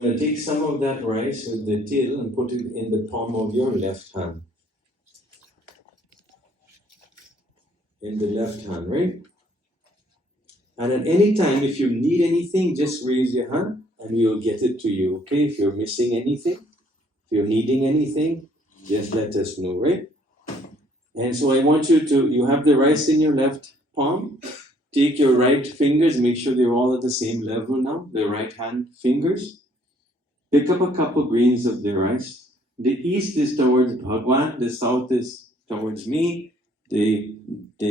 Now take some of that rice with the till and put it in the palm of your left hand. In the left hand, right? And at any time, if you need anything, just raise your hand and we will get it to you, okay? If you're missing anything, if you're needing anything, just let us know, right? And so I want you have the rice in your left palm. Take your right fingers, make sure they're all at the same level now, the right hand fingers. Pick up a couple grains of the rice. The east is towards Bhagwan, the south is towards me, the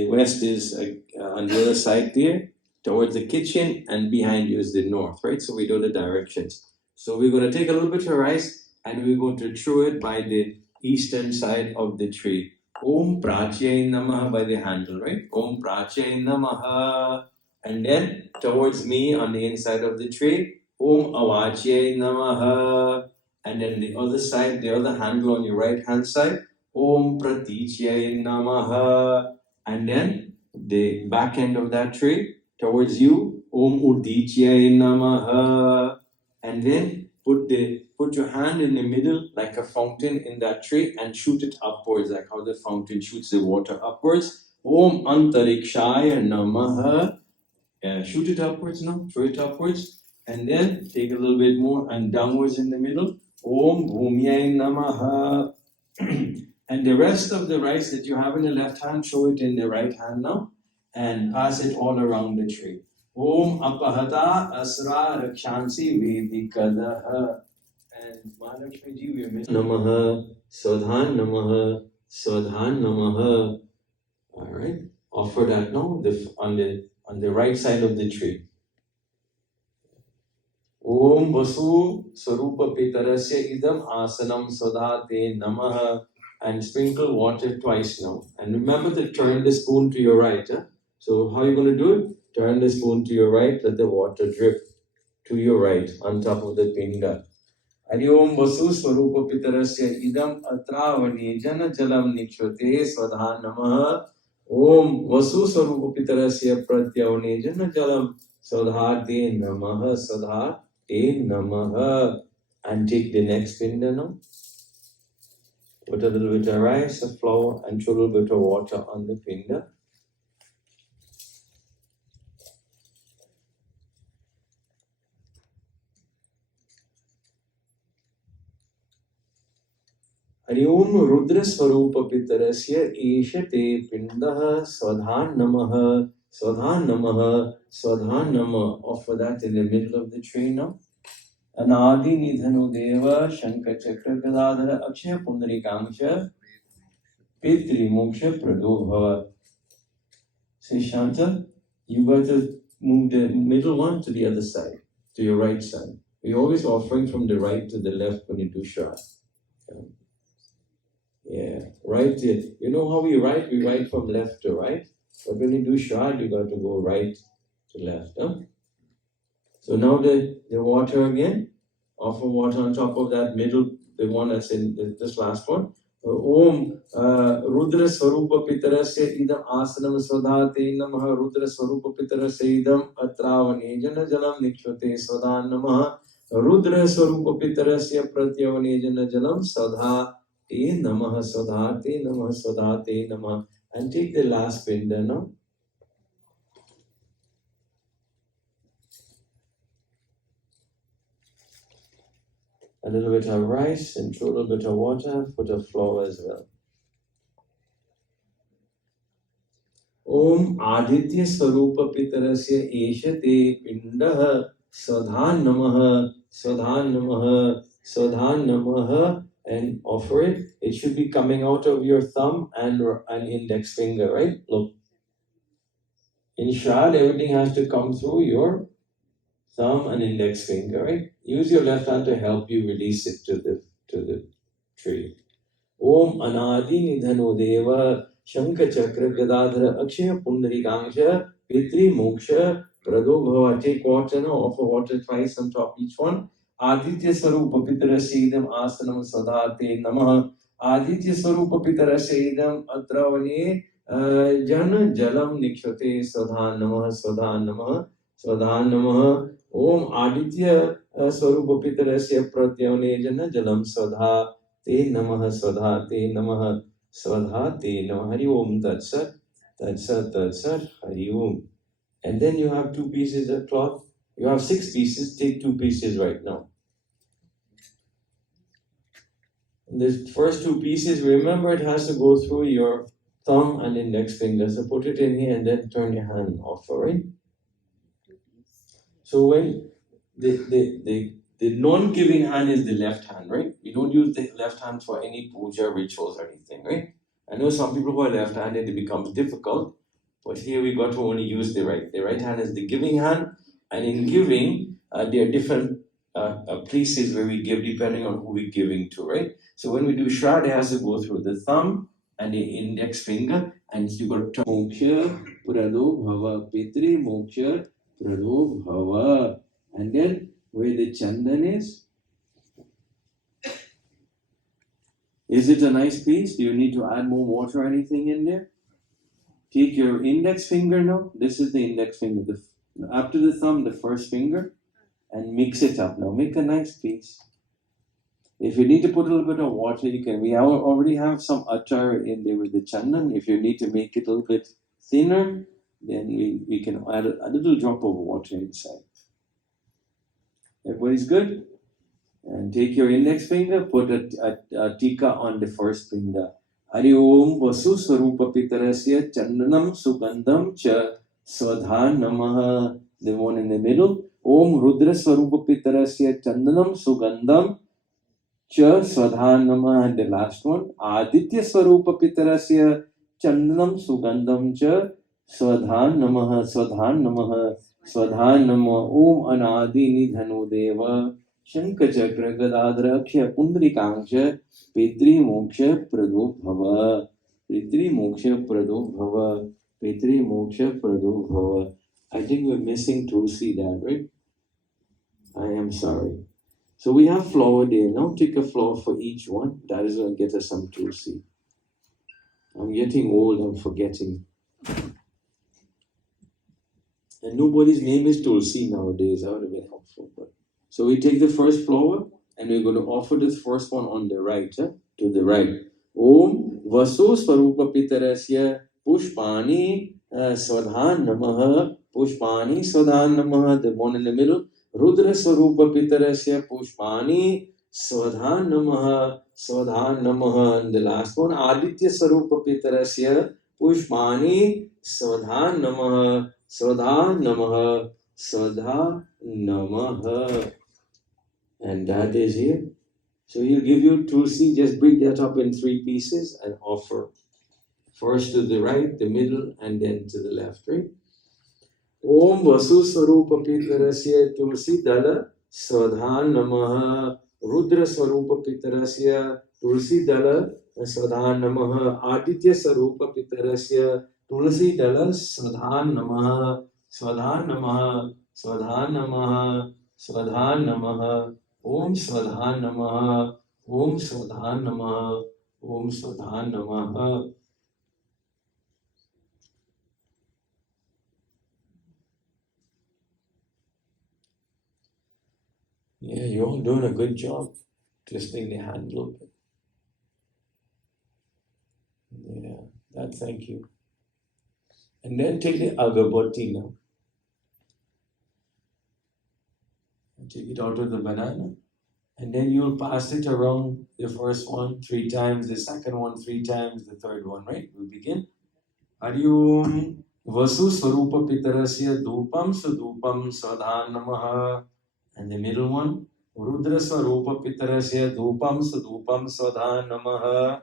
west is on the other side there, towards the kitchen, and behind you is the north, right? So we know the directions. So we're going to take a little bit of rice and we're going to throw it by the eastern side of the tree. Om Prachya Namaha by the handle, right? Om Prachya Namaha. And then towards me on the inside of the tree, Om Avachya Namaha. And then the other side, the other handle on your right hand side, Om Pratichya Namaha. And then the back end of that tree towards you, Om Udichya Namaha. And then put your hand in the middle like a fountain in that tray and shoot it upwards, like how the fountain shoots the water upwards. Om Antarikshaya Namaha. Shoot it upwards now, throw it upwards. And then take a little bit more and downwards in the middle. Om Bhumyai Namaha. And the rest of the rice that you have in the left hand, show it in the right hand now. And pass it all around the tree. Om Apahata Asra Rakshansi Vedikadaha. And Mahalakshmi ji, we are missing Namaha, Swadhan Namaha, Swadhan Namaha. Alright, offer that now on the right side of the tree. Om Vasu Swarupa Pitarasya Idam Asanam Swadhate Namaha. And sprinkle water twice now. And remember to turn the spoon to your right. Huh? So how are you going to do it? Turn the spoon to your right, let the water drip to your right on top of the pinga. Hari Om Vasu Swarupa Pitarasya Idam Atravani Jana Jalam Nikshate Swadhan Namaha. Om Vasu Swarupa Pitarasya Pratyavani Jana Jalam Swadhate Namaha Swadhate Namaha. And take the next pinda now. Put a little bit of rice, a flour, and throw a little bit of water on the pinda. Hari Om Rudra Swarupa Pitarasya Ishate Pindaha Swadhan Namaha Swadhan Namaha Swadhan Namaha. Offer that in the middle of the tree now. Anadi Nidhanu Deva Shankar Chakra Gadadhara Akshaya Pundarikangsha Pitri Moksha Pradobhava. Say Shanta, you got to move the middle one to the other side, to your right side. We're always offering from the right to the left when you do Shraddh. Yeah, right there. You know how we write? We write from left to right. But when you do Shraddh, you got to go right to left. Huh? So now the water again. Offer water on top of that middle, the one that's in this last one. Om Rudra Swarupa Pitarasya Idam Asanam Swadhate Namaha. Rudra Swarupa Pitarasya Idam Atravane Jana Jalam Nikshate Swadhan Namaha. Rudra Swarupa Pitarasya Pratyavane Jana Jalam Swadhate Namaha Swadhate Namaha Swadhate Namaha. And take the last pinda now. A little bit of rice and throw a little bit of water, put a flour as well. Om Aditya Swarupa Pitarasya Eshate Pindaha Swadhan Namaha Swadhan Namaha Swadhan Namaha. And offer it. It should be coming out of your thumb and index finger, right? Look. In Shraddh, everything has to come through your thumb and index finger, right? Use your left hand to help you release it to the tree. Om Anadi Nidhano Deva Shankar Chakra Gadadhara Akshaya Pundarikangsha Pitri Moksha Pradobhava. Take water now, offer water twice on top each one. Aditya Swarupa Pitarasya Idam Asanam Swadhate Namaha. Aditya Swarupa Pitarasya Idam Atravane Jana Jalam Nikshate Swadhan Namaha Swadhan Namaha Swadhan Namaha. Om Aditya Swarupa Pitarasya Pratyonejana Jalam Svadha Te Namaha Svadha Te Namaha Svadha Te Namaha Hari Om Tat Sat Tat Sat Tat Sat Hari Om. And then you have 2 pieces of cloth. You have 6 pieces, take 2 pieces right now. And the first 2 pieces, remember it has to go through your thumb and index finger. So put it in here and then turn your hand off, alright? So when the non-giving hand is the left hand, right? We don't use the left hand for any puja rituals or anything, right? I know some people who are left-handed, it becomes difficult, but here we got to only use the right. The right hand is the giving hand, and in giving, there are different places where we give depending on who we're giving to, right? So when we do Shraddh, it has to go through the thumb and the index finger, and you got to Moksha Prado Bhava Pitri Moksha Prado Bhava. And then where the chandan is it a nice piece? Do you need to add more water or anything in there? Take your index finger now. This is the index finger. After the thumb, the first finger, and mix it up. Now make a nice piece. If you need to put a little bit of water, you can. We already have some attar in there with the chandan. If you need to make it a little bit thinner, then we can add a little drop of water inside. Everybody's good? And take your index finger, put a tika on the first finger. Hari Om Vasu Swarupa Pitarasya Chandanam Sugandham Cha Swadha Namaha. The one in the middle. Om Rudra Swarupa Pitarasya Chandanam Sugandham Cha Swadha Namaha. And the last one. Aditya Swarupa Pitarasya Chandanam Sugandham Cha Swadha Namaha. Swadha Namaha. Swadha Namaha. Om Anadi Nidhanu Deva. Shankha Chakra Gadadra Akshay Pundrikangsha Pitri Moksha Prado Bhava. Pitri Moksha Prado Bhava. Pitri Moksha Prado Bhava. I think we're missing Tulsi there, right? I am sorry. So we have flower there. Now take a flower for each one. That is going to get us some Tulsi. I'm getting old, I'm forgetting. And nobody's name is Tulsi nowadays. That would have been helpful. But so we take the first flower and we're going to offer this first one on the right, to the right. Om Vasu Swarupa Pitarasya Pushpani Swadhan Namaha. Pushpani Swadhan Namaha. The one in the middle. Rudra Swarupa Pitarasya Pushpani Swadhan Namaha. Swadhan Namaha. And the last one. Aditya Swarupa Pitarasya Pushpani Swadhan Namaha. Swadhan Namaha. Swadha Namaha. And that is here. So he'll give you Tulsi, just break that up in 3 pieces and offer. First to the right, the middle, and then to the left, right? Om Vasu Swarupa Pitarasya Tulsi Dala Swadhan Namaha. Rudra Swarupa Pitarasya Tulsi Dala Swadhan Namaha. Aditya Swarupa Pitarasya Tulsi Dala Swadhan Namaha. Swadhan Namaha. Swadhan Namaha. Swadhan Namaha. Om Swadhan Namaha. Om Swadhan Namaha. Om Swadhan Namaha. Yeah, you're all doing a good job twisting the hand a little bit. Yeah, that thank you. And then take the agarbatti now. Take it out of the banana. And then you'll pass it around the first one 3 times, the second one 3 times, the third one, right? We'll begin. Hari Om Vasu Swarupa Pitarasya Dupam Sudupam Swadhan Namaha. And the middle one. Rudra Swarupa Pitarasya Dupam Sudupam Swadhan Namaha.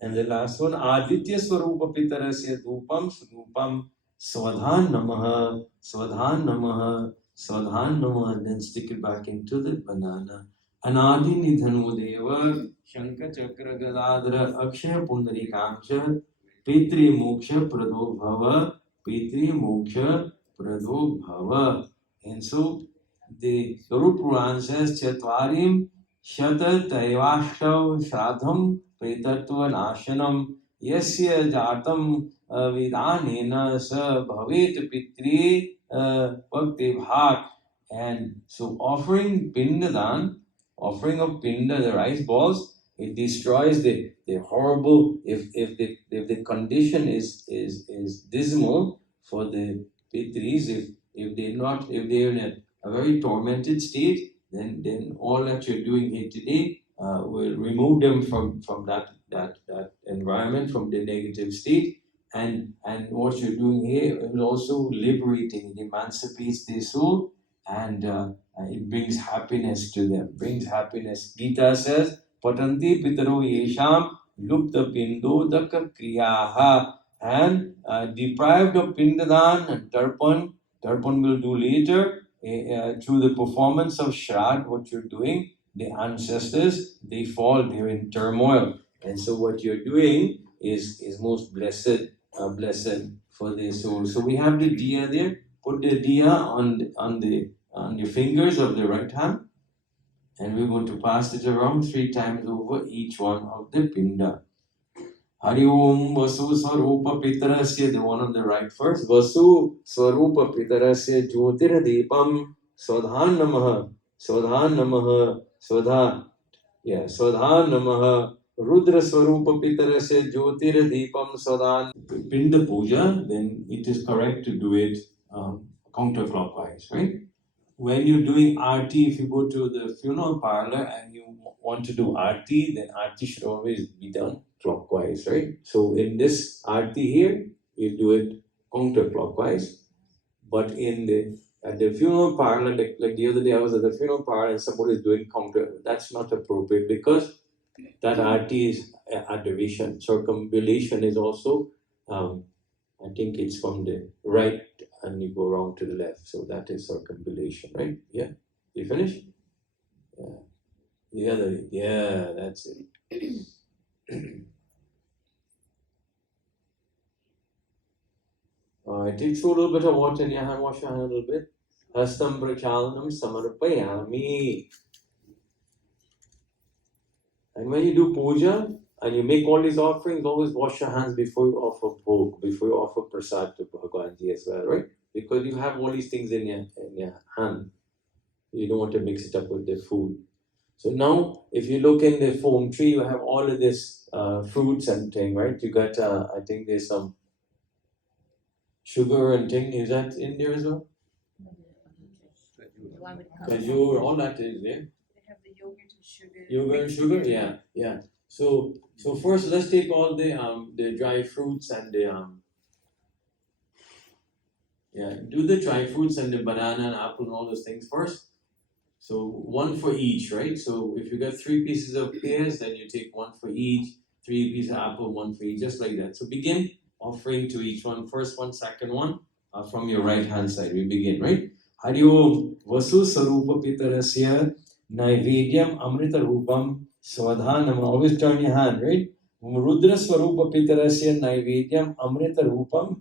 And the last one. Aditya Swarupa Pitarasya Dupam Sudupam Swadhan Namaha. Swadhan Namaha. Swadhan Namaha. And then stick it back into the banana. Anadi Nidhanu Deva Shankha Chakra Gadadra Akshay Pundrikangsha Pitri Moksha Prado Bhava. Pitri Moksha Prado Bhava. And so the Garuda Puran says Chatvarim Shata Taivashtav Shraddham Pretatva Nashanam Yasya Jatam Vidanena Sa Bhavet Pitri Bhakti Bhat. And so offering pindadan, offering of pinda, the rice balls, it destroys the horrible, if the condition is dismal for the Pitris, if they're in a very tormented state, then all that you're doing here today will remove them from that environment, from the negative state. And what you're doing here is also liberating, it emancipates their soul, and it brings happiness to them, brings happiness. Gita says, Patanti Pitru Yesham Lupta Pindodaka Kriyaha, and deprived of Pindadan and Tarpan will do later, through the performance of Shraddh, what you're doing, the ancestors, they fall, they're in turmoil. And so what you're doing is most blessed, blessed for their soul. So we have the diya there. Put the diya on your fingers of the right hand, and we're going to pass it around 3 times over each one of the pinda. Hari Om Vasu Swarupa Pitarasya, the one on the right first. Vasu Swarupa Pitarasya Jyotir Deepam Swadhan Namaha, Swadhan Namaha, Swadha, yeah, Swadhan Namaha, Rudra Swarupa Pitarasya Jyotir Deepam Swadhan. Pinda Puja, then it is correct to do it counterclockwise, right? When you're doing Aarti, if you go to the funeral parlor and you want to do Aarti, then Aarti should always be done clockwise, right? So in this Aarti here, you do it counterclockwise. But at the funeral parlor, like the other day I was at the funeral parlor and somebody is doing counter, that's not appropriate, because that Aarti is adoration. Circumambulation is also, I think it's from the right and you go around to the left. So that is circumambulation, right? Yeah. You finish? Yeah. The other, yeah, that's it. Alright, take through a little bit of water in your hand, wash your hand a little bit. Hastam prachalanam samarpayami. And when you do puja, and you make all these offerings, always wash your hands before you offer bhog, before you offer prasad to Bhagavanji as well, right? Because you have all these things in your hand. You don't want to mix it up with the food. So now, if you look in the foam tree, you have all of this fruits and thing, right? You got, I think there's some sugar and thing. Is that in there as well? Kajur, all that is there. They have the yogurt and sugar. Yogurt and sugar, yeah. So first, let's take all the dry fruits and the do the dry fruits and the banana and apple and all those things first. So one for each, right? So if you got 3 pieces of pears, then you take 1 for each. 3 pieces of apple, 1 for each, just like that. So begin offering to each one. First one, second one, from your right hand side. We begin, right? Hari Om Vasu Sarupa Pitarasya Naivedyam Amrita Rupam Swadhanam. Always turn your hand, right? Rudra Swarupa Pitarasya Naivedyam Amrita Rupam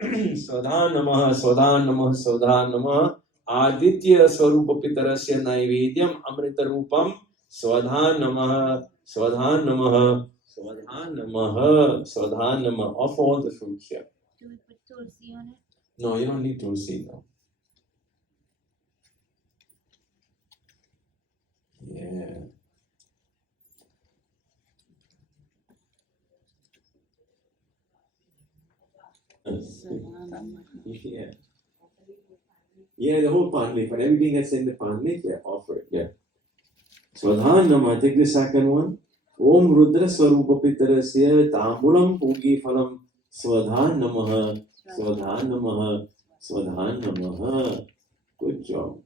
Swadhanamah, Swadhanamah, Swadhanamah. Aditya Swarupa Pitarasya Naivedyam Amrita Rupam Swadhanamah, Swadhanamah, Swadhanamah, Swadhanamah. Of all the fruits here. Do we put tulsi on it? No, you don't need tulsi now. Yeah. Yeah. Yeah, the whole pan leaf, and everything that's in the pan leaf, yeah, offer it, yeah. Swadhanama, take the second one. Om Rudra Swarupa Pitarasya Tambulam Pugi Phalam Swadhanamaha, Swadhanamaha, Swadhanamaha. Good job.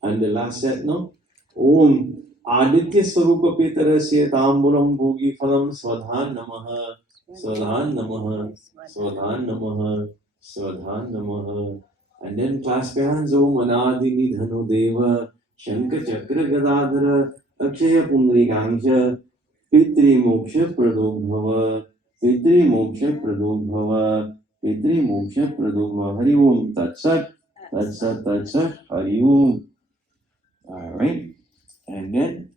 And the last set, no? Om Aditya Swarupa Pitarasya Tambulam Pugi Phalam Swadhanamaha, Swadhanamaha, Swadhanamaha, Swadhanamaha. And then clasp your hands. Om Anadi Nidhano Deva Shankar Chakra Gadadhara Akshaya Pundrikangsha Pitri Moksha Pradobhava Pitri Moksha Pradobhava Pitri Moksha Pradobhava. Hari Om Tat Sat Tat Sat Tat Sat Hari Om. Alright. And then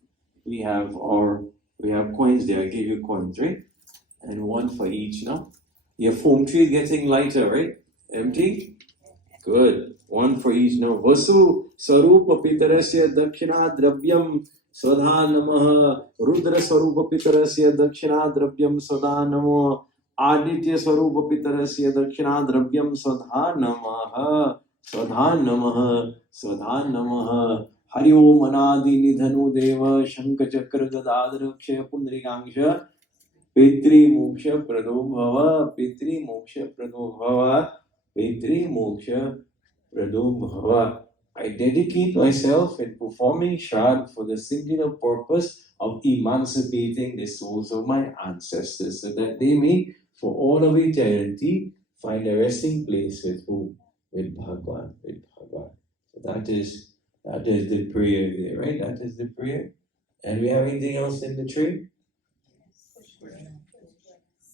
we have coins there. I gave you coins, right? And 1 for each now. Your foam tree is getting lighter, right? Empty? Good. 1 for each now. Vasu Swarupa Pitarasya Dakshina Dravyam Swada Namaha. Rudra Swarupa Pitarasya Dakshina Dravyam Swada Namo. Aditya Swarupa Pitarasya Dakshina Dravyam Swada Namaha. Swada Namaha. Swada Namaha. Hari Om Anadi Nidhanu Deva Shankha Chakra Gadadhara Kshaya Pundrikangsha Pitri Moksha Prado Bhava. Pitri Moksha Prado Bhava. Pitri Moksha Prado Bhava. I dedicate myself in performing Shraddh for the singular purpose of emancipating the souls of my ancestors so that they may, for all of eternity, find a resting place with whom? With Bhagwan, with Bhagwan. So that is the prayer there, right? That is the prayer. And we have anything else in the tray?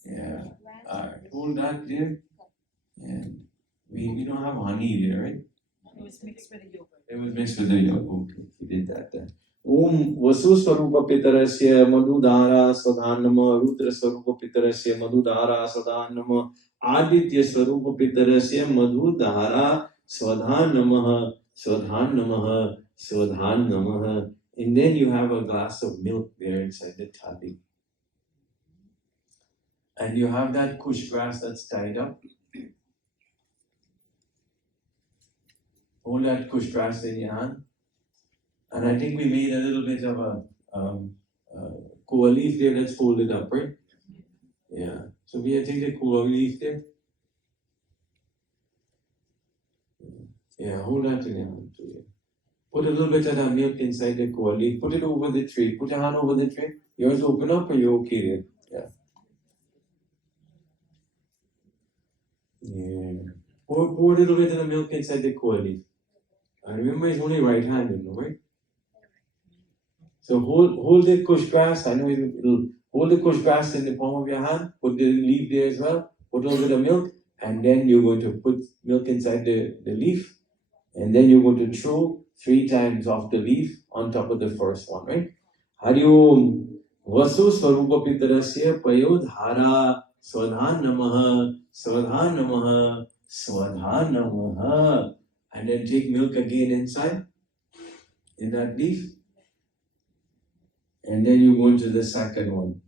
Yeah. Alright, hold that there. And we don't have honey there, right? It was mixed with the yogurt. It was mixed with the yogurt. Okay, we did that then. Om Vasu Swarupa Pitarasya Madhudara Sadhanama. Rudra Swarupa Pitarasya Madhudara Sadhanama. Aditya Swarupa Pitarasya Madhudara Swadhanamaha. Swadhanamaha. Swadhanamaha. And then you have a glass of milk there inside the thali. And you have that kush grass that's tied up. Hold that kush grass in your hand. And I think we made a little bit of a koa leaf there that's folded up, right? Yeah. So we take the koa leaf there. Yeah, hold that in your hand too. Put a little bit of that milk inside the koa leaf. Put it over the tray. Put your hand over the tray. Yours open up or you're okay there? Yeah. Yeah. Pour a little bit of the milk inside the koa leaf. I remember it's only right handed, right? So hold the kush grass. I know it'll hold the kush grass in the palm of your hand. Put the leaf there as well. Put a little bit of milk, and then you're going to put milk inside the leaf, and then you're going to throw 3 times off the leaf on top of the first one, right? Hari Om Vasu Swarupa Pitarasya Payodhara Swadhan Namaha Swadhan Namaha Swadhan Namaha. And then take milk again inside in that leaf. And then you go into the second one.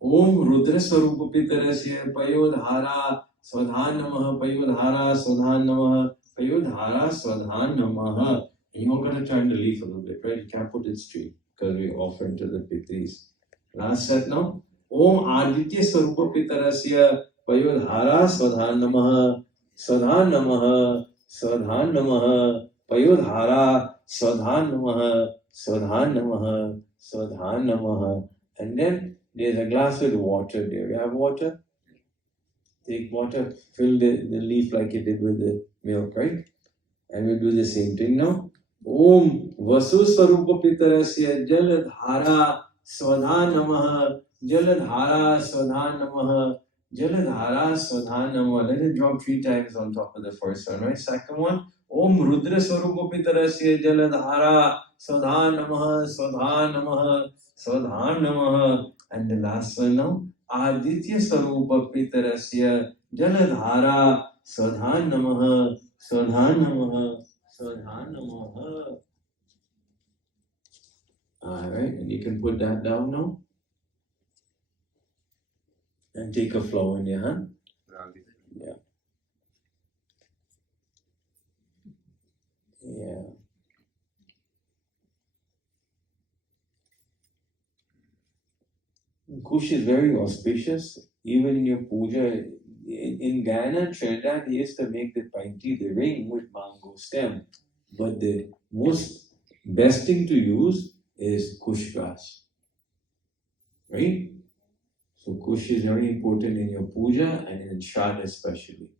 Om Rudra Swarupa Pitarasya Payodhara Swadhan Namaha Payodhara Swadhan Namaha Payodhara Swadhan Namaha. And you're going to turn the leaf a little bit, right? You can't put it straight because we're offering to the Pitris. Last set now. Om Aditya Swarupa Pitarasya Payodhara Swadhan Namaha Swadhan Namaha Swadhan Namaha Payodhara Swadhan Namaha Swadhan Namaha Swadhan Namaha. And then there's a glass with water there. You have water? Take water, fill the leaf like you did with the milk, right? And we'll do the same thing now. Om Vasu Swarupa Pitarasya Jaladhara Swadhan Namaha Jaladhara Swadhan Namaha Jaladhara Swadhan Namaha. Let it drop 3 times on top of the first one, right? Second one. Om Rudra Swarupa Pitarasya Jaladhara Swadhan Namaha Swadhan Namaha Swadhan Namaha. And the last one now. Aditya Swarupa Pitarasya Jaladhara Swadhan Namaha Swadhan Namaha Swadhan Namaha. Alright, and you can put that down now. And take a flower in your hand. Yeah. Yeah. Kush is very auspicious. Even in your puja, in Guyana, Trinidad, they used to make the painti, the ring with mango stem. But the most best thing to use is kush grass. Right? So kush is very important in your puja and in Shraddh especially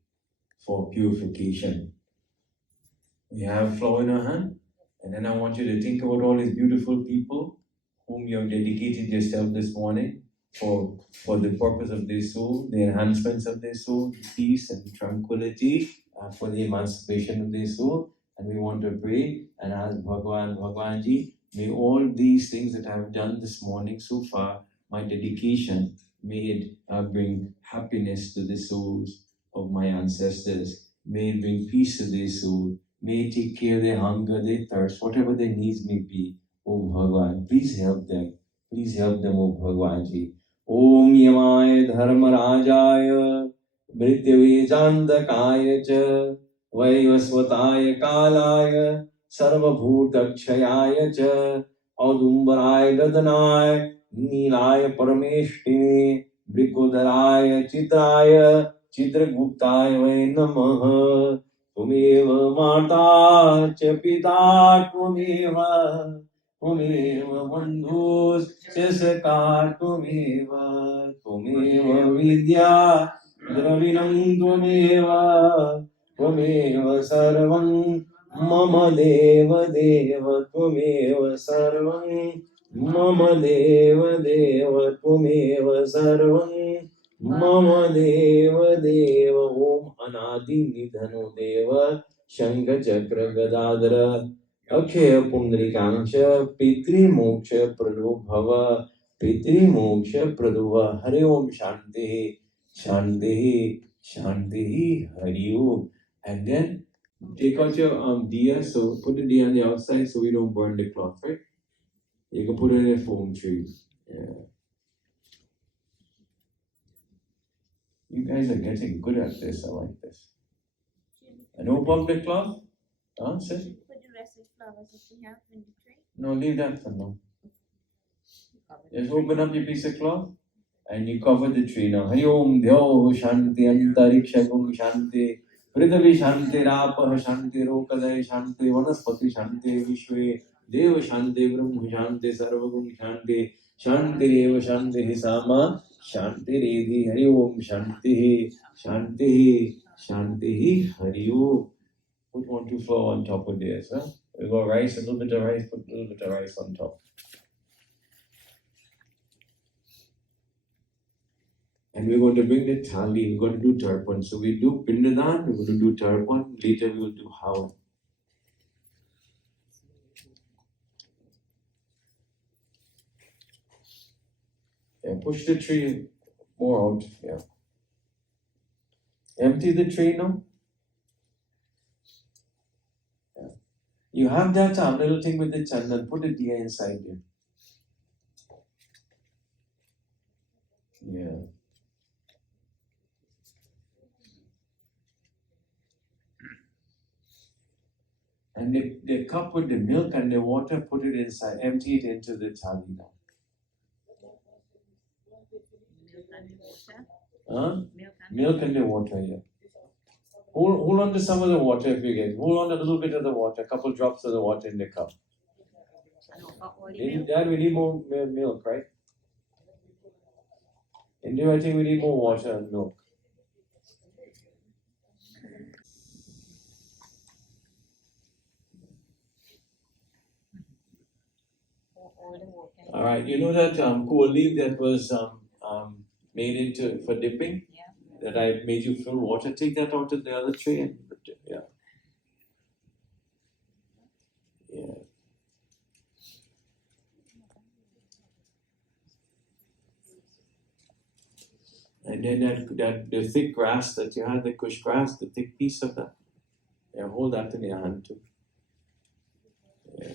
for purification. We have flower in our hand, and then I want you to think about all these beautiful people whom you have dedicated yourself this morning for the purpose of their soul, the enhancements of their soul, peace and tranquility, for the emancipation of their soul. And we want to pray and ask Bhagwanji, may all these things that I have done this morning so far, my dedication, may it bring happiness to the souls of my ancestors. May it bring peace to their soul. may take care of their hunger, their thirst, whatever their needs may be. Oh Bhagwan, please help them. Please help them, oh Bhagwan Ji. Om Yamaya Dharmarajaya Mrityave Jandakaya Cha Vaivasvataya Kalaya Sarvabhutakshayaya Cha Audumbaraya Dadanaya Nilaya Parameshtine Brikodaraya Chitraya Chitraguptaya Vai Namaha Tumev Mata Cha Pita Tumev Bandhus Saka Tumev Vidya Dravinam Tumev Sarvam Mama Deva Deva Tumev Sarvam Mama Deva Deva Tumev Sarvam Mama Deva Deva Om Anadi Nidhano Deva Shankha Chakra Gadadara Akshaya Pundrikangsha Pitri Moksha Pradubhava Pitri Moksha Praduva Hari Om Shanti Shanti Shanti Hari Om. And then take out your diya, so put the diya on the outside so we don't burn the cloth, right? You can put it in a foam tree. Yeah. You guys are getting good at this. I like this. And open up the cloth. Huh, sis? Put the rest of the flowers that we have in the tray. No, leave that for now. Just open up your piece of cloth and you cover the tree now. Hari Om Dhyo Shanti Antarikshagum Shanti Prithvi Shanti Rapah Shanti Rokadaya Shanti Vanaspati Shanti Vishwe Deva Shanti Brahma Shanti Sarvagum Shanti Shanti Reva Shanti Hisama Shanti Redhi Hari Om Shanti Shanti Shanti Hari Om. Put 1, 2 flour on top of this. Huh? We got rice, a little bit of rice, put a little bit of rice on top. And we're going to bring the thali, we're going to do tarpan. So we do pindadan, we're going to do tarpan, later we will do havan. Yeah, push the tree more out, yeah. Empty the tray now. Yeah. You have that little thing with the chandan, put the diya inside there. Yeah. And the cup with the milk and the water, put it inside, empty it into the thali now. Huh? Milk and the water, yeah. Hold on to some of the water if you get. Hold on a little bit of the water, a couple drops of the water in the cup. Dad, we need more milk, right? India, I think we need more water and milk. All right, you know that cool leaf that was made into for dipping? Yeah. That I made you fill water. Take that out to the other tray and yeah. Yeah. And then that the thick grass that you had, the kush grass, the thick piece of that. Yeah, hold that in your hand too. Yeah.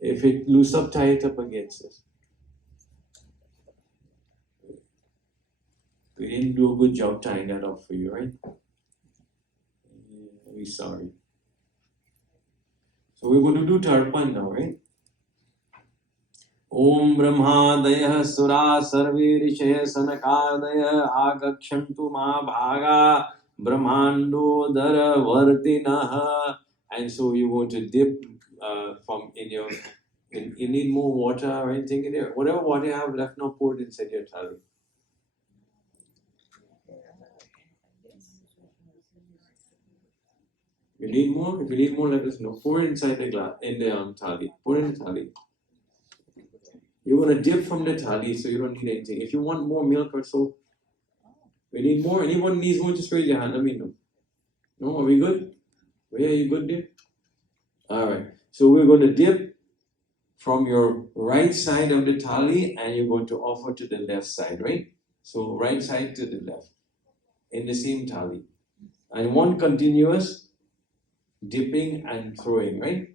If it loose up, tie it up against it. We didn't do a good job tying that up for you, right? We're sorry. So we're going to do tarpan now, right? Om Brahmadaya Sura Sarve Rishaya Sanakadaya Agakshyantu Mahabhaga Brahmando Dara Vardinaha. And so you're going to dip from in your, you need more water or anything in there. Whatever water you have left now, pour it inside your thali. You need more? If you need more, let us know. Pour it inside the glass, in the thali. Pour it in the thali. You're going to dip from the thali, so you don't need anything. If you want more milk or so, we need more. Anyone needs more, just raise your hand. Let me know. No, are we good? Are you good, dear? Alright. So we're going to dip from your right side of the thali and you're going to offer to the left side, right? So right side to the left in the same thali. And one continuous dipping and throwing, right?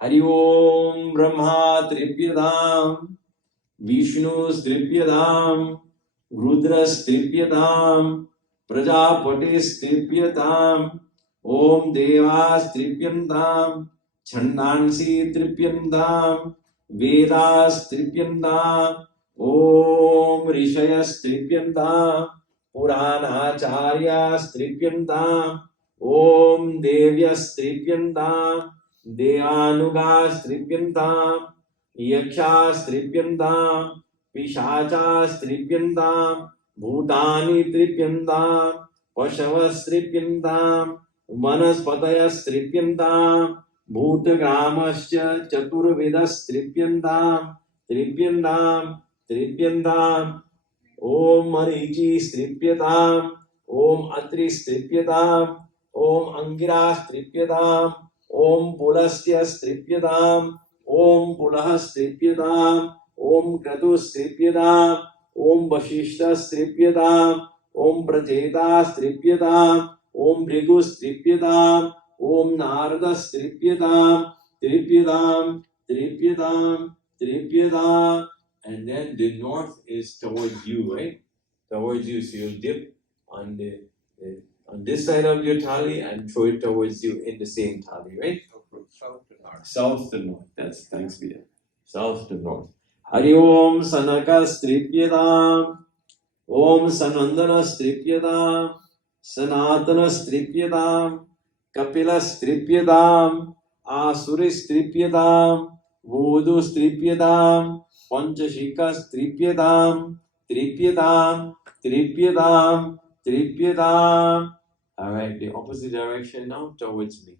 Hari Om Brahma Tripyadam, Vishnu Tripyadam, Rudra Tripyadam, Prajapati Tripyadam, Om Devas Tripyadam, Chandansi Tripyadam, Vedas Tripyadam, Om Rishayas Tripyadam, Puranacharyas Tripyadam, Om Devyas Tripyadam, Devanugas Tripyadam, Yakshas Tripyadam, Pishachas Tripyadam, Bhutani Tripyadam, Pashavas Tripyadam, Vanaspatayas Tripyadam, Bhutagramascha Chaturvedas Tripyadam, Tripyadam, Tripyadam, Om Marichi Tripyadam, Om Atri Tripyadam, Om Angiras Tripyadam, Om Pulasya Tripyadam, Om Pulahas Tripyadam, Om Kratus Tripyadam, Om Vashishtas Tripyadam, Om Prachetas Tripyadam, Om Brigus Tripyadam, Om Naradas Tripyadam, Tripyadam, Tripyadam, Tripyadam. And then the north is towards you, right? Towards you. So you'll dip on on this side of your thali and throw it towards you in the same thali, right? From south to north. South to north. That's thanks, Peter. South to north. Hari Om Sanakas Tripyadam, Om Sanandanas Tripyadam, Sanatanas Tripyadam, Kapilas Tripyadam, Asuris Tripyadam, Vodus Tripyadam, Panchashikas Tripyadam, Tripyadam, Tripyadam, Tripyadam. Alright, the opposite direction now towards me.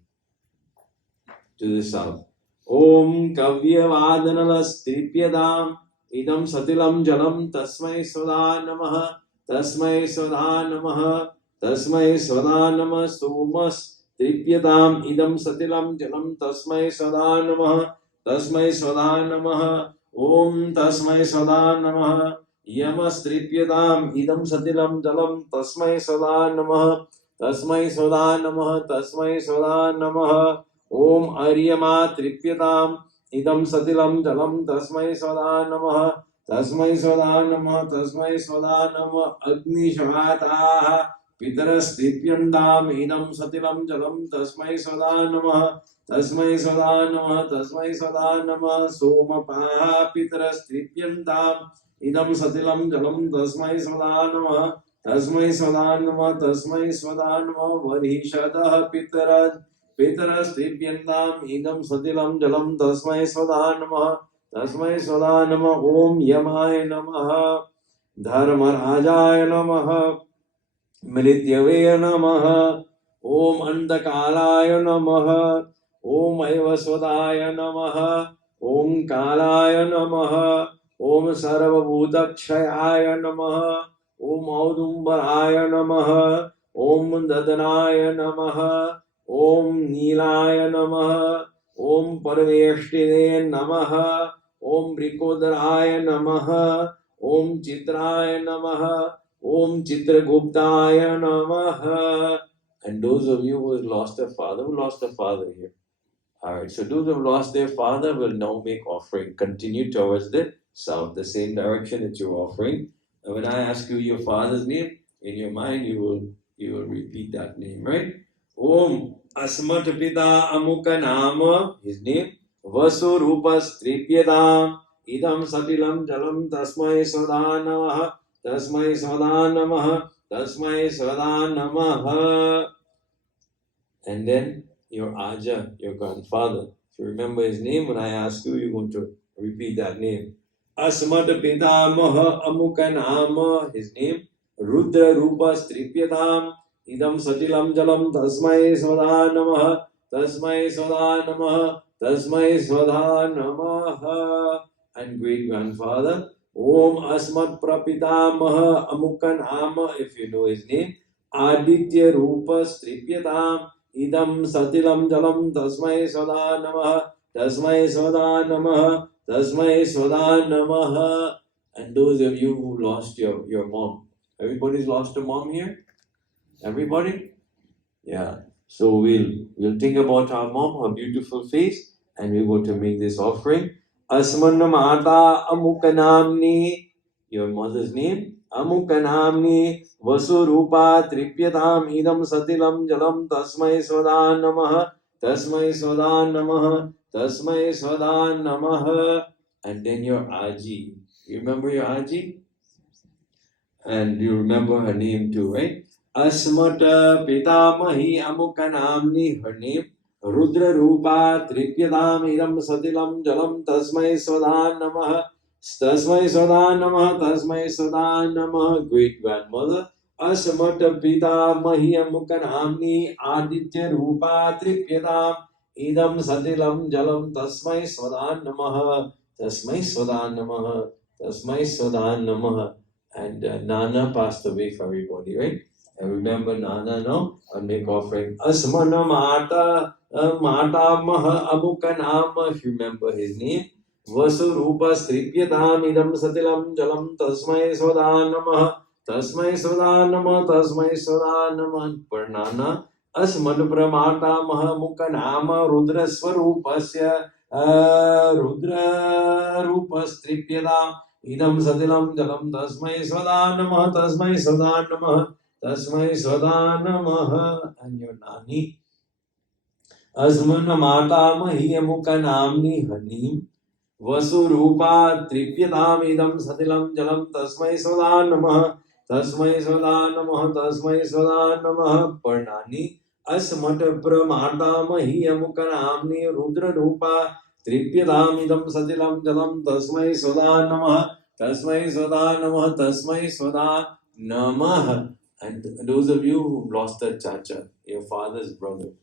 To the south. Om Kavyavadanalas Tripyadam, Idam Satilam Jalam, Tasmai Soda Namaha, Tasmai Soda Namaha, Tasmai Soda Namaha, Somas Tripyadam, Idam Satilam Jalam, Tasmai Soda Namaha, Tasmai Soda Namaha, Om Tasmai Soda Namaha, Yamas Tripyadam, Idam Satilam Jalam, Tasmai Soda Namaha, Tasmai Soda Namaha, Tasmai Soda Namaha, Om Aryama Tripyadam, Idam Satilam Jalam, Tasmai Soda Namaha, Tasmai Soda Namaha, Tasmai Soda Namaha, Agni Shavataha, Pitaras Tripyandam, Idam Satilam Jalam, Tasmai Soda Namaha, Tasmai Soda Namaha, Tasmai Soda Namaha, Somapaha, Pitaras Tripyandam, Idam Satilam Jalam, Tasmai Soda Namaha, Tasmai Soda Namaha, Tasmai Soda Namaha, Varishadaha Pitaras Pitaras Tripyandam, Idam Satilam Jalam, Tasmai Soda Namaha, Tasmai Soda Namaha, Om Yamaya Namaha, Dharmarajaya Namaha, Mrityave Namaha, Om Andakalaya Namaha, Om Aivaswadaya Namaha, Om Kalaya Namaha, Om Sarvabhutakshayaya Namaha, Om Audumbaraya Namaha, Om Dadanaya Namaha, Om Nilaya Namaha, Om Parveshtine Namaha, Om Brikodaraya Namaha, Om Chitraya Namaha, Om Chitraguptaya Namaha. And those of you who have lost a father, here. Alright, so those who have lost their father will now make offering. Continue towards the south, the same direction that you're offering. And when I ask you your father's name, in your mind you will repeat that name, right? Om Asmat Pita Amuka Nama, his name, Vasu Rupas Tripyadam, Idam Satilam Jalam Tasmai Soda Namaha, Tasmai Soda Namaha, Tasmai Soda Namaha. And then your Aja, your grandfather. If you remember his name, when I ask you, you're going to repeat that name. Asmat Pitamaha Amukanama, his name. Rudra Rupas Tripyadam, Idam Satilam Jalam, Tasmai Soda Namaha, Tasmai Soda Namaha, Tasmai Soda Namaha. And great grandfather, Om Asmat Prapitamaha Amukanama, if you know his name. Aditya Rupas Tripyadam, Idam Satilam Jalam, Tasmai Soda Namaha, Tasmai Soda Namaha, Tasmai Soda Namaha. And those of you who lost your mom, everybody's lost a mom here? Everybody? Yeah. So we'll think about our mom, her beautiful face, and we're going to make this offering. Asmanna Mata Amukanamni, your mother's name, Amukanamni Vasurupa Tripyatam Idam Satilam Jalam Tasmai Swadan Namaha Tasmai Swadan Namaha Tasmai Swadan Namaha. And then your Aji. You remember your Aji? And you remember her name too, right? Asmata Pitamahi Amukanamni, her name. Rudra Rupa Tripyadam Idam Satilam Jalam Tasmai Swadan Namaha Tasmai Swadan Namaha Tasmai Swadan Namaha. Great grandmother. Asmata Pitamahi Amukanamni Aditya Rupa Tripyadam Idam Satilam Jalam Tasmai Swadan Namaha Tasmai Swadan Namaha Tasmai Swadan Namaha. And Nana passed away for everybody, right? And remember Nana now? I'll make offering. Asmana Mata Mata Maha Amukanama, if you remember his name. Vasurupa Stripyatam Idam Satilam Jalam Tasmai Swadanamaha Tasmai Swadanama Tasmai Swadanama for Nana. Asmana Pramata Maha Mukanama Rudra Swarupasya Rudra Rupa Stripyatam Idam Satilam Jalam Tasmai Swadanamaha Tasmai Swadanamaha Tasmai Swadanamaha. And your Nani Asmana Mata Mahi Amukanamni, her name Vasurupa Tripyatam Idam Satilam Jalam Tasmai Swadanamaha Tasmai Swadanamaha Tasmai Swadanamaha for Nani Asmata Pramata Mahi Amukanamni Rudra Rupa Tripyatam Idam Satilam Jalam Tasmai Swadanamaha Tasmai Swadanamaha Tasmai Swadanamaha. And those of you who lost a chacha, your father's brother.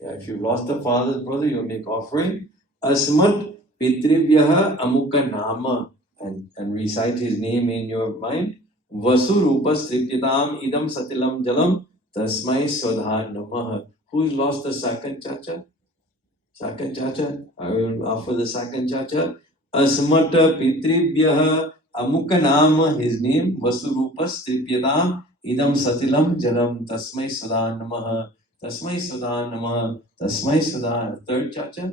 Yeah, if you lost a father's brother, you make offering. Asmat Pitrivyaha Amuka Nama, and recite his name in your mind. Vasurupa Stripyatam Idam Satilam Jalam Tasmai Swadha Namaha. Who's lost the second chacha? Second chacha? I will offer the second chacha. Asmat Pitrivyaha Amuka Nama, his name. Vasurupa Stripyatam Idam Satilam Jalam Tasmai Swadha Namaha. Tasmai Swadha Namaha. Tasmai Swadha. Third chacha?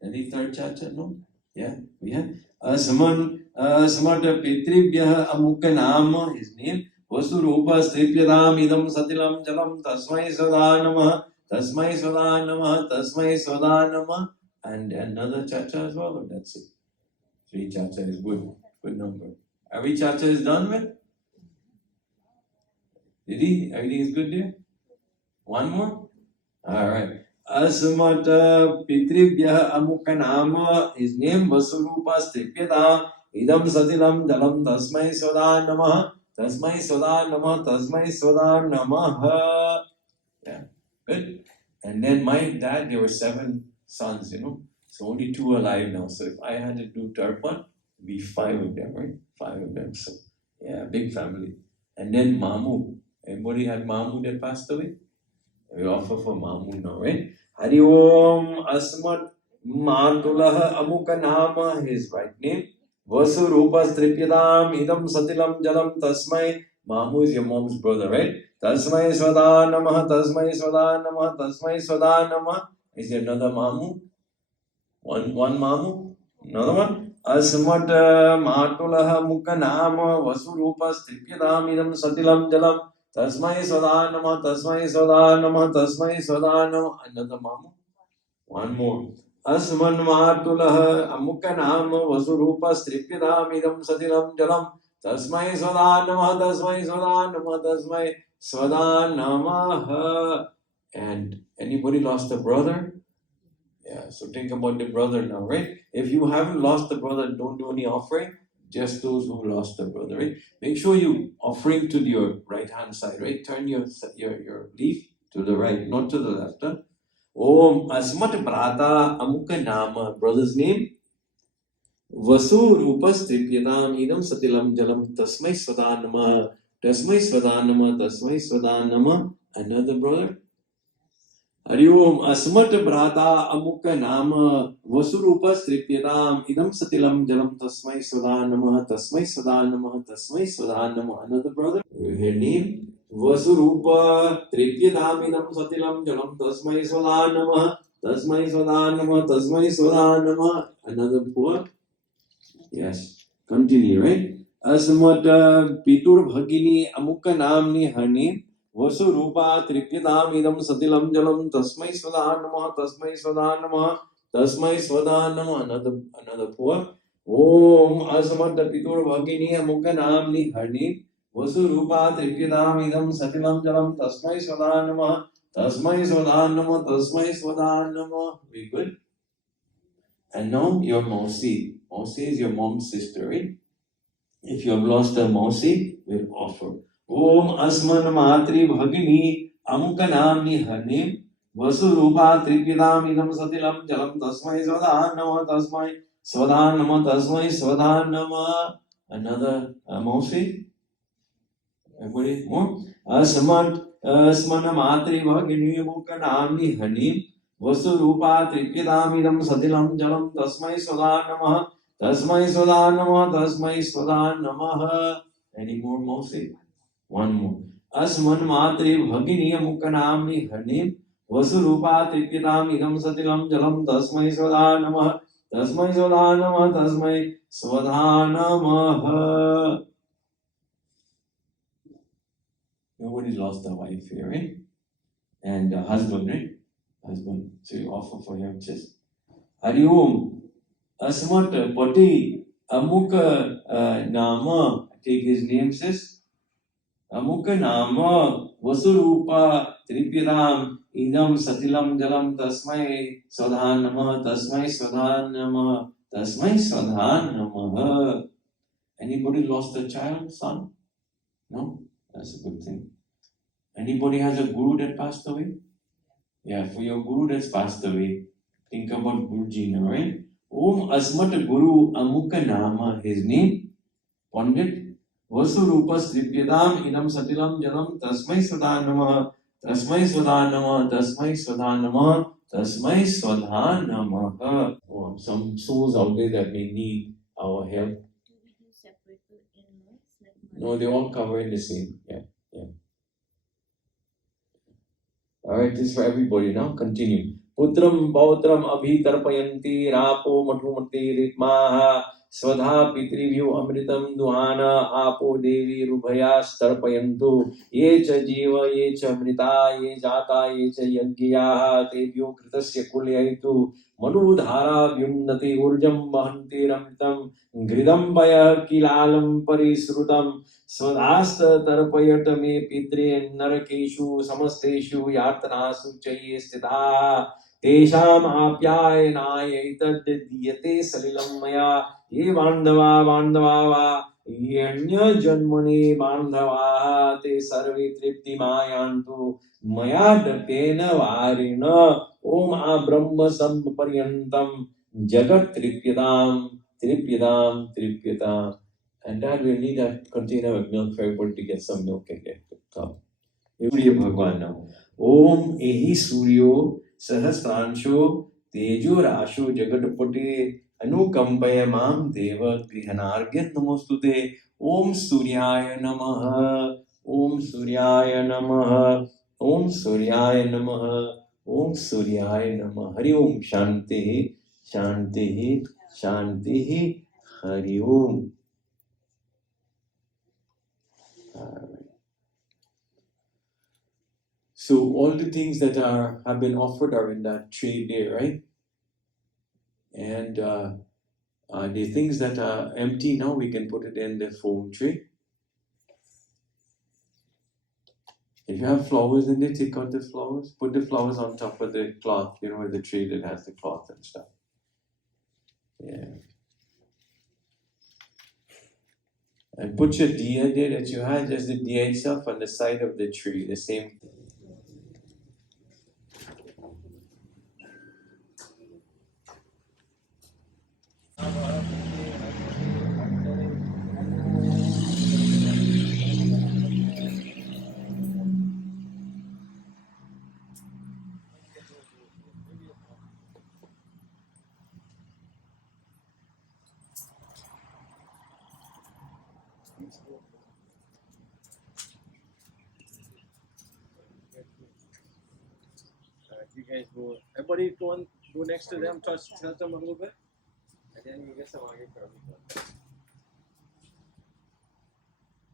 Any third chacha? No? Yeah, we have. Asmata Pitribhyaha Amukanama, his name. Vasurupa Stripyadam Idam Satilam Jalam Tasmai Swadha Namaha. Tasmai Swadha Namaha. Tasmai Swadha Namaha. And another chacha as well, or that's it? 3 chacha is good. Good number. Every chacha is done with? Did he? Everything is good there? One more? Alright. Asmata Pitribhyaha Amukanama, his name Vasurupa Stripyada Idam Satilam Dalam Tasmai Swadha Namaha Tasmai Swadha Namaha Tasmai Swadha Namaha. Yeah, good. And then my dad, there were 7 sons, so only 2 alive now. So if I had to do Tarpan, it'd be 5 of them, right? 5 of them. So yeah, big family. And then Mamu. Anybody had Mamu that passed away? We offer for Mamu now, right? Hari Om Asmat Matulaha Amukanama, his right name. Vasurupa Stripyadam Idam Satilam Jalam Tasmai. Mamu is your mom's brother, right? Tasmai Swadha Namaha Tasmai Swadha Namaha Tasmai Swadha Namaha. Is there another Mamu? One Mamu? Another one? Asmat Matulaha Mukanama Vasurupa Stripyadam Idam Satilam Jalam Tasmai Swadha Namaha Tasmai Swadha Namaha Tasmai Swadha Namaha. Another Mamu? One more. Asman Matulaha Amukanama Vasurupa Stripyadam Idam Satilam Jalam Tasmai Swadha Namaha Tasmai Swadha Namaha Tasmai Swadha Namaha. And anybody lost a brother? Yeah, so think about the brother now, right? If you haven't lost a brother, don't do any offering. Just those who lost a brother, right? Make sure you offering to your right hand side, right? Turn your leaf to the right, not to the left. Huh? Om Asmat Brata Amuka Nama, brother's name. Vasu Rupa Stripyatam Idam Satilam Jalam Tasmai Swadha Namaha Tasmai Swadha Namaha Tasmai Swadha Namaha. Another brother. Hari Om Asmat Brata Amuka Nama Vasurupa Stripyatam Idam Satilam Jalam Tasmai Swadha Namaha Tasmai Swadha Namaha Tasmai Swadha Namaha. Another brother. Her name Vasurupa Tripyadaminam Satilam Jalam Tasmai Swadanama Tasmai Swadanama Tasmai Swadanama. Another poor. Yes. Continue, right? Asmata Pitur Bhagini Amuka Namni Hani Vasurupa Tripyadamidam Satilam Jalam Tasmai Swadanama Tasmai Swadanama Tasmai Swadanama. Another poor. Om Asmata Pitur Bhagini Amuka Namni Hani Vasurupa Tripyadamidam Satilam Jalam Tasmai Swadanama Tasmai Swadanama Tasmai Swadanama. Very good. And now your Mausi. Mausi is your mom's sister, right? If you have lost a Mausi, we'll offer. Om Asman Matri Bhagini Amuka Namni Hanim Vasurupa Tripyadamidam Satilam Jalam Tasmai Swadanama Tasmai Swadanama Tasmai Swadanama. Another Mausi. Everybody, more. Asman Matri Bhagini Amuka Namni Hanim Vasurupa Tripyadamidam Satilam Jalam Tasmai Swadanama Tasmai Swadanama Tasmai Swadanama. Any more Mausi? One more. Asman Matri Bhagini Amuka Namni Hanim Vasurupa Tripyadamidam Satilam Jalam Tasmai Swadanama Tasmai Swadanama Tasmai Swadanama. Nobody lost a wife here, right? And a husband, right? Husband. So you offer for him just Hari Om Asmat Pati Amuka Nama. Take his name, sis. Amuka Nama Vasurupa Tripyadam Idam Satilam Jalam Tasmai Swadhanama Tasmai Swadhanama Tasmai Swadhanama. Anybody lost a child, son? No? That's a good thing. Anybody has a guru that passed away? Yeah, for your guru that's passed away, think about Guruji now, right? Om Asmat Guru Amuka Nama, his name, Pandit Vasurupas Tripyadam Idam Satilam Jalam Tasmai Swadanama Tasmai Swadanama Tasmai Swadanama Tasmai Swadanama. Oh, some souls out there that may need our help. Do we do separate for in-laws? Like No, they all cover in the same. Yeah. Alright, this is for everybody now. Continue. Putram Pautram Abhitarpayanti Rapo Mathumati Ritmaha Swadha Pitrivyu Amritam Duhana Apo Devi Rubhaya Starpayantu Ye cha Jiva Ye cha Amrita Ye Jata Ye cha Yagyaha Tevyo Kritasya Kulyaitu Manudhara Vyunnati Urjam Mahanti Ramritam Gridam Paya Kilalam Parisrutam Swadhasta Tarpayata me Pitre Narakeshu Samasteshu Yatanasu Chaye Stitha Tesham Apyayanaya Itad Diyate Salilam Maya Ye Bandava Yanya Janmani Bandava Te Sarve Tripti Mayantu Maya Datena Varina Om Abrahma Samparyantam Jagat Tripyadam. And Dad will need a container of milk for everybody to get some milk and get the cup. Surya Bhagwan now. Om Ehi Suryo Sahasransho Tejo Rasho Jagatapate Anukampaya Mam Deva Grihanargyan Namostute Om Suryaya Namaha Om Suryaya Namaha Om Suryaya Namaha Om Suryaya Namaha Hari Om Shanti Shanti Shanti Hari Om. So all the things that have been offered are in that tray there, right? And the things that are empty now, we can put it in the foam tray. If you have flowers in there, take out the flowers. Put the flowers on top of the cloth, the tray that has the cloth and stuff. Yeah. And put your diya there that you had, just the diya itself on the side of the tree, the same. you guys go. Everybody go next to them, touch them a little bit, and then you get some on your curve.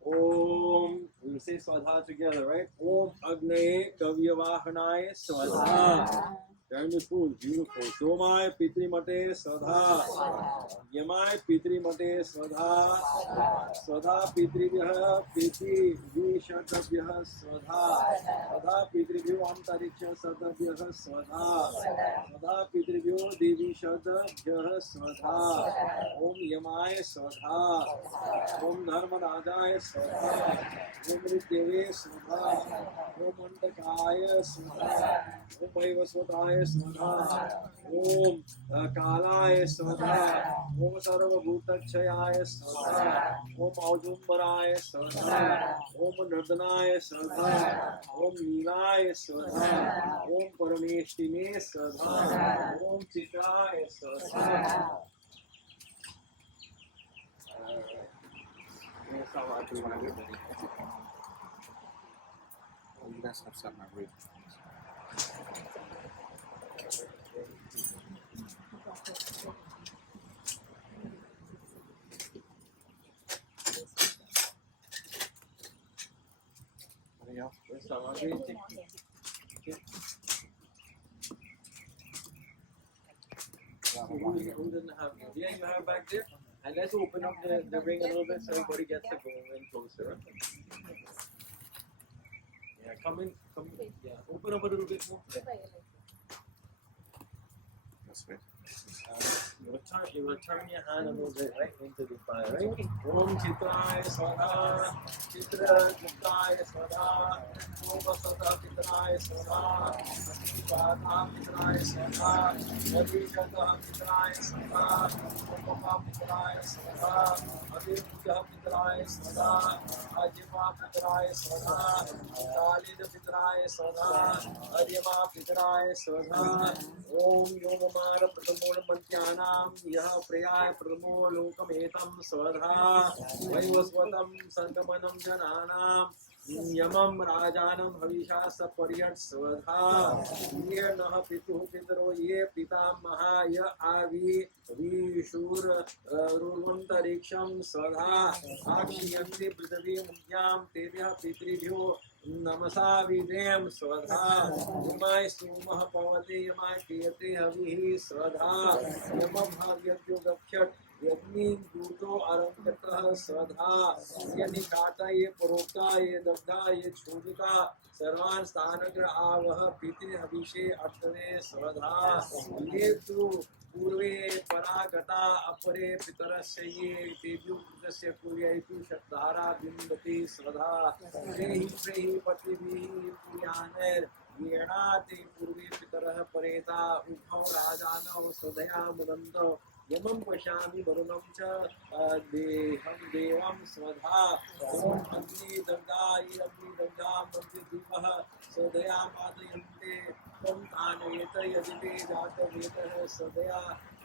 Om, we say Swadha together, right? Om Agnaye Kavyavahanaye Swadha. Wonderful, beautiful. Somai Pitri Mate Swadha. Yamai Pitri Mate Swadha. Swadha Pitri Vyaha Pitri Vishakavyaha Swadha. Swadha Pitri Vyo Antariksha Sadavyaha Swadha. Swadha Pitri Vyo Devi Shadavyaha Swadha. Om Yamai Swadha. Om Dharmadadaya Swadha. Om Rityave Swadha. Om Andakaya Swadha. Om Vaivaswadaya Swadha. Om Kalaya Swadha. Om Sarvabhutachayaya Swadha. Om Aujumbaraya Swadha. Om Nardanaya Swadha. Om Nilaya Swadha. Om Parameshtine Swadha. Om Chitraya Swadha. Yes, how I do my reading. You guys have some read. Yes, how I read. Who didn't have it? Yeah, you have it back there. And let's open up the ring a little bit so everybody gets to go in closer. Yeah, come in. Yeah, open up a little bit more. That's right. You will turn your hand a little bit right into the fire, right? Om Chitraya Swadha, Chitra Chitraya Swadha, Om Vasata Chitraya Swadha, Swadha Chitraya Swadha, Adhishata Chitraya Swadha, Om Papa Chitraya Swadha, Adhishata Chitraya Swadha, Ajiva Chitraya Swadha, Kalida Chitraya Swadha, Adhima Chitraya Swadha, Om Yomamara Pratamona Mantyanam Yaha Priyaya Pratamo Lokametam Swadha Vaivaswatam Sangamanam Jananam Yamam Rajanam Havisha Saparyat Swadha Ye Naha Pitru Pitro Ye Pitam Maha Ya Avi Vishur Rurvantariksham Swadha Akshiyanti Prithvi Mugyam Tevya Pitribhyo Namasa Videm Swadha Yamai Sumah Pavate Yamai Kiyate Havihi Swadha Yamam Havyatyo Gakshat Yagmin Duto Arankata Swadha Yanikata Ye Parokta Ye Dagda Ye Chodika Sarvan Stanagra Avaha Piti Havishe Artane Swadha Yetu Purve Paragata Apare Pitarasya Ye Tebyu Pitasya Puryaitu Shatdhara Bindati Swadha Prehi Prehi Pativihi Puryaner Yenate Purve Pitarah Pareta Ubhav Rajana Swadhaya Mudanta Yamam Pashami Varunam Cha Deham Devam Swadha Om Agni Dagda Manti Divaha Swadhaya Madayante Om Tanayeta Yadite Jata Veta Swadhaya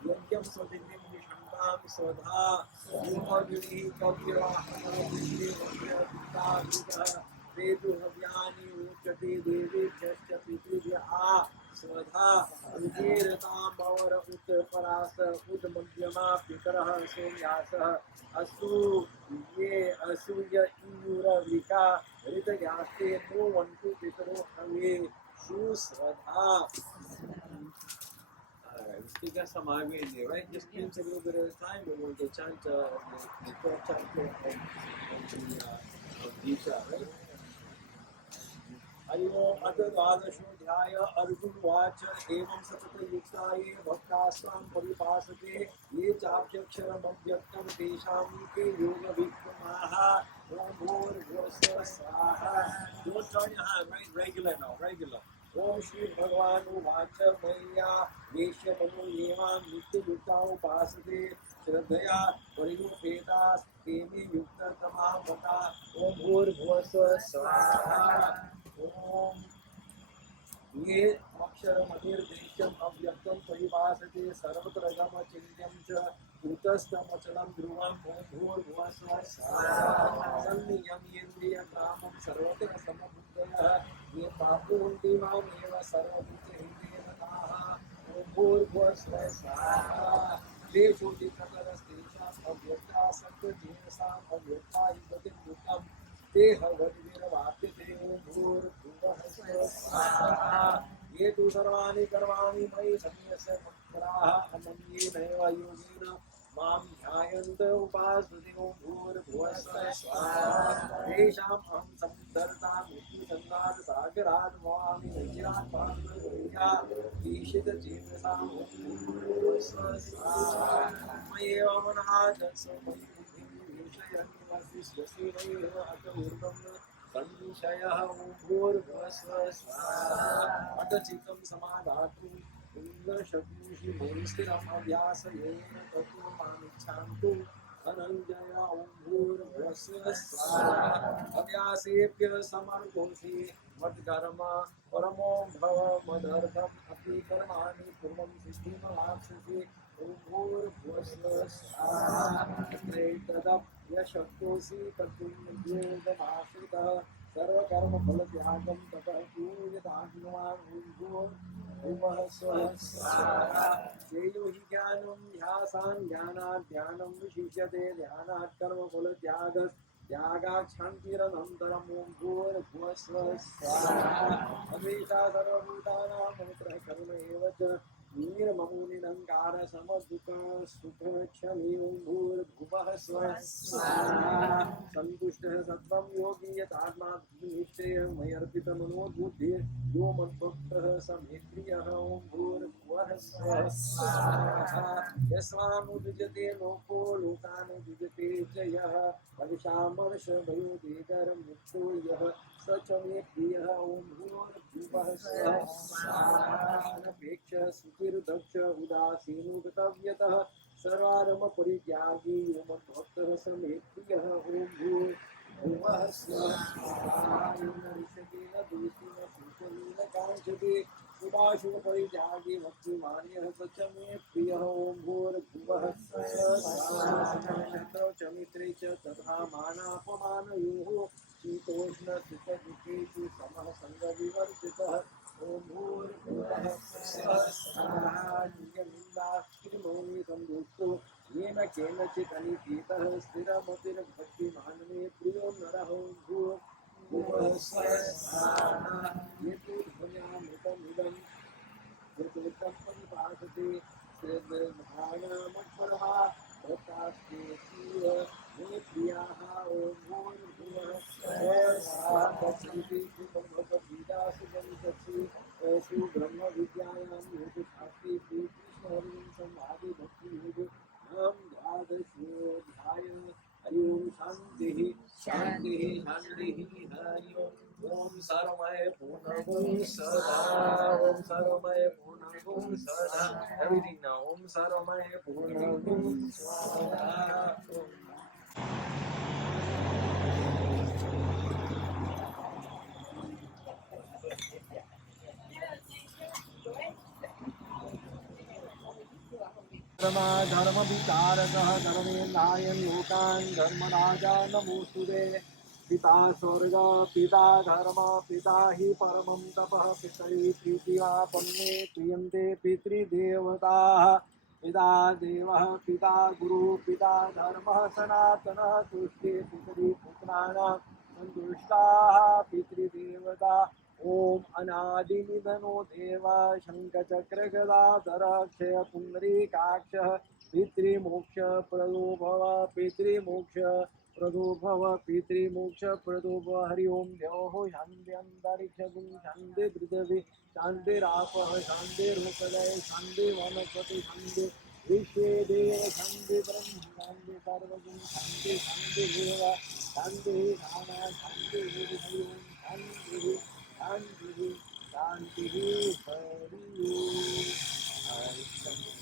Yagyam Swadhinim Vishantam Swadha Yumagini Kavira Hanavini Vajra Vita Vita Vedu Havyani Uchati Devi Chashya Pitruya Swadha Ujiratam Bhavara Ut Parasa Ud Madhyama Pitaraha Somyasa Asu Ye Asuya Inura Vika Rita Yaste No One to Pitaro Ave Shu Swadha. Alright, we still got some Ave in there, right? Just give us a little bit of time and we'll get chant the 12th chapter of Gita, right? Ayo Adadadashodhyaya Arjun Vacha Evam Satata Yuktaye Bhaktastam Paripasate Ye Chapyaksharam Abhyaktam Tesham Ke Yoga Vikramaha Om Bhur Bhursa Swaha. Don't turn your hand, right? Regular now, regular. Om Shri Bhagavan Vacha Maya Yesha Manu Yevam Nitya Yukta Upasate Shraddhaya Pariyupetas Temi Yukta Tamamata Om Bhur Bhursa Swaha. Om Ye Akshara Manir Desham Avyaktam Parivasate Sarvatra Gama Chindyam Cha Utastam Achalam Dhruvam Om Bhur Bhuvasva Swaha Sanniyam Yendriya Kamam Sarvatra Samabuddhaya Ye Papunti Mam Eva Sarvabhutya Hindriya भूर्भुवस्वः स्वाहा देशोदितकरस्तेषाम् अव्यक्ता सप्तजीवसाम् अव्यक्ता युगतिर्मुखम् देहवद्भिर्वाप्यते भूर्भुवः स्वः स्वाहा ये तु सर्वाणि कर्माणि मयि सन्न्यस्य मत्पराः अनन्येनैव योगेन मां ध्यायन्त उपासते भूर्भुवः स्वः स्वाहा तेषाम् अहं समुद्धर्ता मृत्युसन्नाथ सागरात् भवामि नचिरात् पात्रया ईशितचेतसां भूर्भुवः स्वः स्वाहा मय्येव मनादस्व मयि बुद्धिं विषयन्निवसिष्यसि अत ऊर्ध्वं संशयः भूर्भुवः स्वः स्वाहा अत चित्तं समाधातु इन्द्रशक्नुषि भूरिस्थिरम् अभ्यासयेन ततो मामिच्छान्तु धनञ्जय भूर्भुवः स्वः स्वाहा अभ्यासेभ्य समर्थोऽसि मत्कर्म परमो भव मदर्थम् अपि कर्माणि कुर्वन् सिद्धिमवाप्स्यसि भूर्भुवः स्वः स्वाहा तदैतदप्यशक्तोऽसि कर्तुं योगमाश्रितः सर्वकर्मफलत्यागं तपः पूयतात्मवान् भूर्भुवः स्वः स्वाहा श्रेयो हि ज्ञानं ध्यासान् ध्यानात् ध्यानं विशिष्यते ध्यानात् कर्मफलत्यागात् शान्तिरनन्तरम् भूर्भुवः स्वः स्वाहा अद्वेषा सर्वभूतानां मैत्रः करुण एव च निर्ममो निरङ्कार समदुःख सुखक्षमी भूर्भुवः स्वः स्वाहा सन्तुष्टः सत्त्वं योगी यतात्मा निश्चय मयर्पितमनोबुद्धिः यो मद्भक्तः स मे प्रियः भूर्भुवः स्वः स्वाहा यस्मानुद्विजते लोको लोकानुद्विजते च यः हविषामर्षभयोदेकरमुक्तो यः स च मे प्रियः भूर्भुवः स्वः स्वाहा अनपेक्ष सुचिर्दक्ष उदासीनो गतव्यतः सर्वारम्भपरित्यागी यो मद्भक्तः स मे प्रियः भूर्भुवः स्वः स्वाहा ऋषकेन दोषेण शोचनेन काङ्क्षते शुभाशुभपरित्यागी भक्तिमान्यः स च मे प्रियः भूर्भुवः स्वः स्वाहा च मित्रे च तथा मानापमानयोः शीतोष्णसुखदुःखेषु समः सङ्गविवर्जितः भूर्भुवः स्वः स्वाहा नियमिन्दास्त्रिमौनि सन्तुष्टो येन केनचित् अनिकेतः स्थिरमतिर्भक्तिमान् मे प्रियो नरः भूर्भुवः स्वः स्वाहा ये तु ध्वन्यामृतमिदं कृतवृत्तं परिभाषते श्रद्धानामक्षरः भक्तास्ते मे प्रियाः भूर्भुवः स्वः स्वाहा भगवद्गीतासु गणितस्य ब्रह्मविद्यायां योगशास्त्रे श्रीकृष्णहरिं संवादे भक्तियोगो नाम द्वादशोऽध्याय हरि ओम शान्तिः शान्तिः शान्तिः हरि ओम सर्वमय पूर्णगुण सदा ओम सर्वमय पूर्णगुण सदा everything now ओम सर्वमय पूर्णगुण सदा धर्म विचारकः धर्मेन्द्रायन् लोकान् धर्मराजा नमोस्तुते पिता स्वर्ग पिता धर्म पिता हि परमं तपः पितरि प्रीतिवापन्ने क्रियन्ते पितृदेवताः पिता देवः पिता गुरु पिता धर्मः सनातनः तुष्टे पितरि पुत्राणां सन्तुष्टाः पितृदेवता ओम अनादिनिधनो देव शङ्खचक्रगदाधर क्षयपुण्डरीकाक्षः पितृमोक्षप्रदो भव पितृमोक्षप्रदो भव पितृमोक्षप्रदो भव हरि ओम द्यौः शान्त्यन्तरिक्षगुं शान्ति पृथिवी शान्तिरापः शान्तिरुपदय शान्ति वनस्पति शान्ति विश्वे देव शान्ति ब्रह्म शान्ति सर्वगुं शान्ति शान्तिरेव शान्तिः धामा शान्तिः हरि ओम शान्तिः शान्तिः शान्तिः हरि ओम।